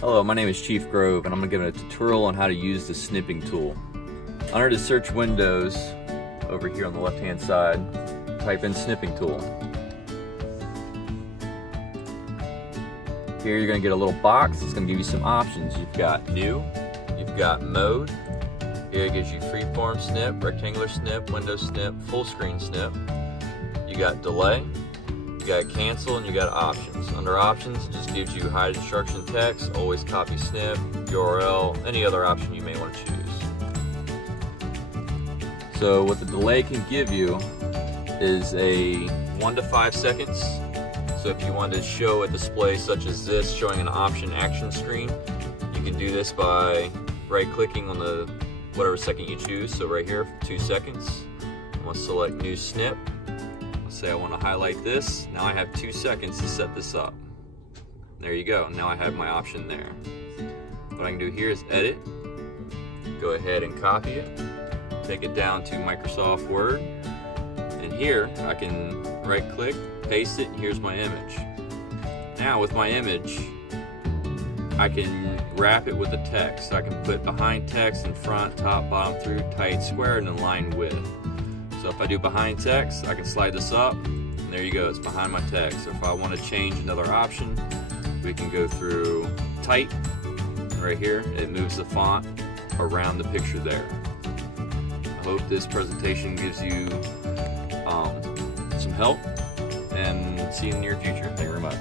Hello, my name is Chief Grove and I'm going to give a tutorial on how to use the snipping tool. Under the search windows, over here on the left hand side, type in snipping tool. Here you're going to get a little box. It's going to give you some options. You've got new, you've got mode. Here it gives you freeform snip, rectangular snip, window snip, full screen snip. You got delay, you got cancel, and you got options. Under options, it just gives you hide instruction text, always copy snip, URL, any other option you may want to choose. So what the delay can give you is a 1 to 5 seconds. So if you wanted to show a display such as this, showing an option action screen, you can do this by right-clicking on the whatever second you choose. So right here, 2 seconds. I'm going to select new snip. Say I want to highlight this. Now I have 2 seconds to set this up. There you go. Now I have my option there. What I can do here is edit. Go ahead and copy it. Take it down to Microsoft Word. And here I can right click, paste it, and here's my image. Now with my image, I can wrap it with the text. I can put behind text, in front, top, bottom, through, tight, square, and align with. So if I do behind text, I can slide this up, and there you go, it's behind my text. So if I want to change another option, we can go through tight, right here, it moves the font around the picture there. I hope this presentation gives you some help, and see you in the near future. Thank you very much.